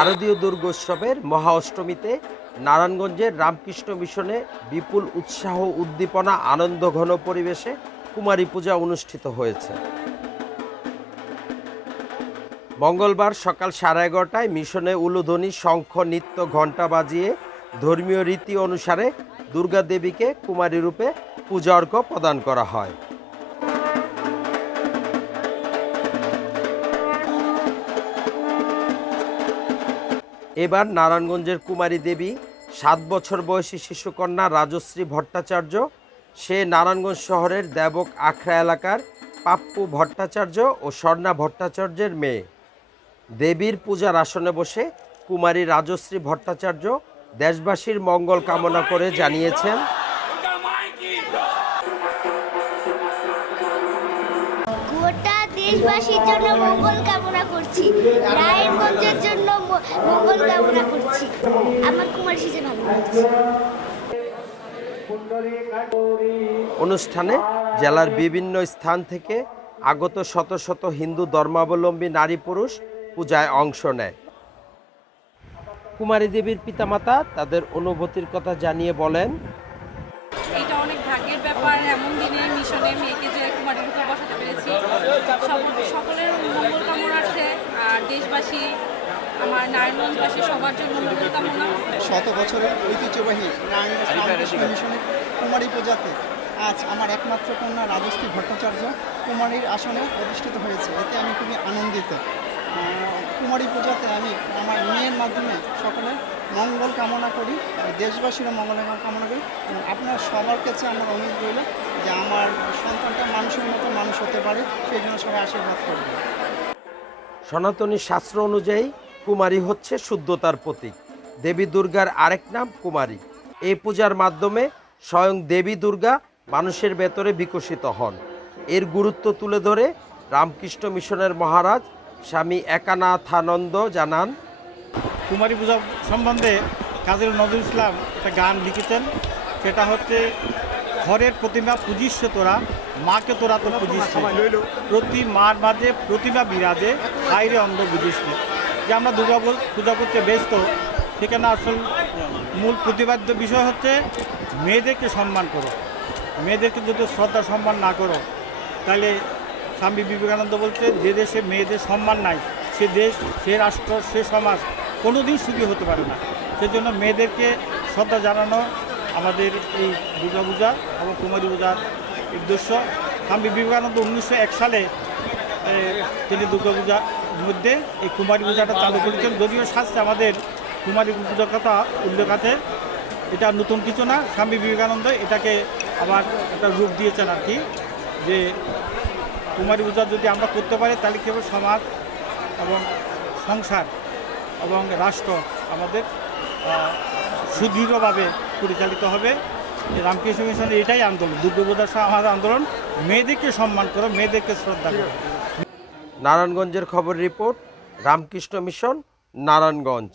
শারদীয় দুর্গোৎসবের মহা অষ্টমীতে নারায়ণগঞ্জের রামকৃষ্ণ মিশনে বিপুল উৎসাহ, উদ্দীপনা, আনন্দ, ঘন পরিবেশে কুমারী পূজা অনুষ্ঠিত হয়েছে। মঙ্গলবার সকাল সাড়ে এগারোটায় মিশনে উলুধ্বনি, শঙ্খ, নৃত্য, ঘণ্টা বাজিয়ে ধর্মীয় রীতি অনুসারে দুর্গা দেবীকে কুমারী রূপে পূজা অর্ঘ্য প্রদান করা হয়। এবার নারায়ণগঞ্জের কুমারী দেবী, সাত বছর বয়সী শিশুকন্যা রাজশ্রী ভট্টাচার্য, সে নারায়ণগঞ্জ শহরের দেবক আখড়া এলাকার পাপ্পু ভট্টাচার্য ও স্বর্ণা ভট্টাচার্যের মেয়ে। দেবীর পূজার আসনে বসে কুমারী রাজশ্রী ভট্টাচার্য দেশবাসীর মঙ্গল কামনা করে জানিয়েছেন দেশবাসীর জন্য মঙ্গল কামনা করছি। নারায়ণগঞ্জের জন্য মঙ্গল কামনা করছি। আমার কুমার সেজে ভালো লাগছে। অনুষ্ঠানে জেলার বিভিন্ন স্থান থেকে আগত শত শত হিন্দু ধর্মাবলম্বী নারী পুরুষ পূজায় অংশ নেয়। কুমারী দেবীর পিতামাতা তাদের অনুভূতির কথা জানিয়ে বলেন এটা অনেক ভাগ্যের ব্যাপার এমন দিনে মিশনে মেয়েকে যে কুমারীর উপর বসাতে পেরেছি সব- সকলের মঙ্গল কামনার্থে আর দেশবাসী আমার নারায়ণগঞ্জবাসী সবার জন্য মঙ্গল কামনা। শত বছরের ঐতিহ্যবাহী নারায়ণগঞ্জ মিশনের কুমারী পূজাতে আজ আমার একমাত্র কন্যা রাজশ্রী ভট্টাচার্য কুমারীর আসনে অধিষ্ঠিত হয়েছে। এতে আমি খুবই আনন্দিত। কুমারী পূজাতে আমি আমার মেয়ের মাধ্যমে সকলের মঙ্গল কামনা করি আর দেশবাসীরও মঙ্গল কামনা করি। এবং আপনার সবার কাছে আমার অনুরোধ রইল যে আমার সন্তানটা মানুষের মতো মানুষ হতে পারে সেই জন্য সবাই আশীর্বাদ করবে। সনাতনী শাস্ত্র অনুযায়ী কুমারী হচ্ছে শুদ্ধতার প্রতীক। দেবী দুর্গার আরেক নাম কুমারী। এই পূজার মাধ্যমে স্বয়ং দেবী দুর্গা মানুষের ভেতরে বিকশিত হন। এর গুরুত্ব তুলে ধরে রামকৃষ্ণ মিশনের মহারাজ স্বামী একানাথানন্দ জানান, কুমারী পূজা সম্বন্ধে কাজী নজরুল ইসলাম একটা গান লিখেছেন। সেটা হচ্ছে ঘরের প্রতিমা পুজিস্য তোরা, মাকে তোরা তো পুজিস প্রতি মার মাঝে প্রতিমা বিরাজে বাইরে অন্ধ বুঝিস যে আমরা দুর্গা পূজা করতে ব্যস্ত, সেখানে আসল মূল প্রতিবাদ্য বিষয় হচ্ছে মেয়েদেরকে সম্মান করো। মেয়েদেরকে যদি শ্রদ্ধা সম্মান না করো, তাহলে স্বামী বিবেকানন্দ বলতে যে দেশে মেয়েদের সম্মান নাই, সে দেশ, সে রাষ্ট্র, সে সমাজ কোনোদিন সুখী হতে পারে না। সেজন্য মেয়েদেরকে শ্রদ্ধা জানানো আমাদের এই দুর্গা পূজা এবং কুমারী পূজার উদ্দেশ্য। স্বামী বিবেকানন্দ উনিশশো এক সালে তিনি দুর্গা পূজার মধ্যে এই কুমারী পূজাটা চালু করেছেন। যদিও শাস্ত্রে আমাদের কুমারী পূজার কথা উল্লেখ আছে, এটা নতুন কিছু না। স্বামী বিবেকানন্দ এটাকে আবার একটা রূপ দিয়েছেন আর কি, যে কুমারী পূজা যদি আমরা করতে পারি, তাহলে কেবল সমাজ এবং সংসার এবং রাষ্ট্র আমাদের সুদৃঢ়ভাবে পরিচালিত হবে। রামকৃষ্ণ মিশনের এটাই আন্দোলন। দুর্গপূজার সহ আমাদের আন্দোলন। মেয়েদেরকে সম্মান করো, মেয়েদেরকে শ্রদ্ধা করো। নারায়ণগঞ্জের খবর রিপোর্ট, রামকৃষ্ণ মিশন, নারায়ণগঞ্জ।